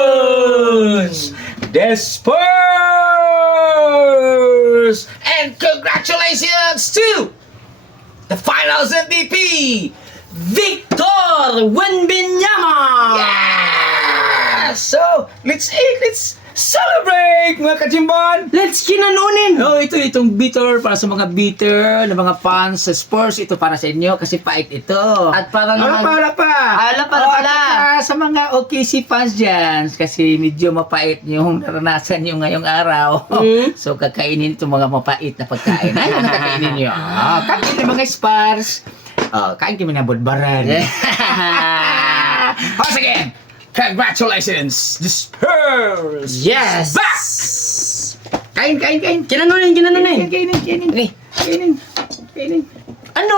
champions, the Spurs! And congratulations to the finals MVP, Victor Wembanyama! Yeah! So, let's celebrate, mga kachimban! Let's kinanunin! Oh, itong bitter para sa mga bitter na mga fans sa Spurs. Ito para sa inyo kasi pait ito. At para Para naman... para pa. Para Oh, pala. at saka sa mga OKC fans dyan, kasi medyo mapait yung naranasan nyo ngayong araw. So, kakainin itong mga mapait na pagkain. Ay, ano kakainin nyo? Kain ng mga Spurs. Kain kami ng budbaran. Once again, congratulations, the Spurs! Yes! Back! Kain. Kinanunin! Kainin. Kainin. Ano?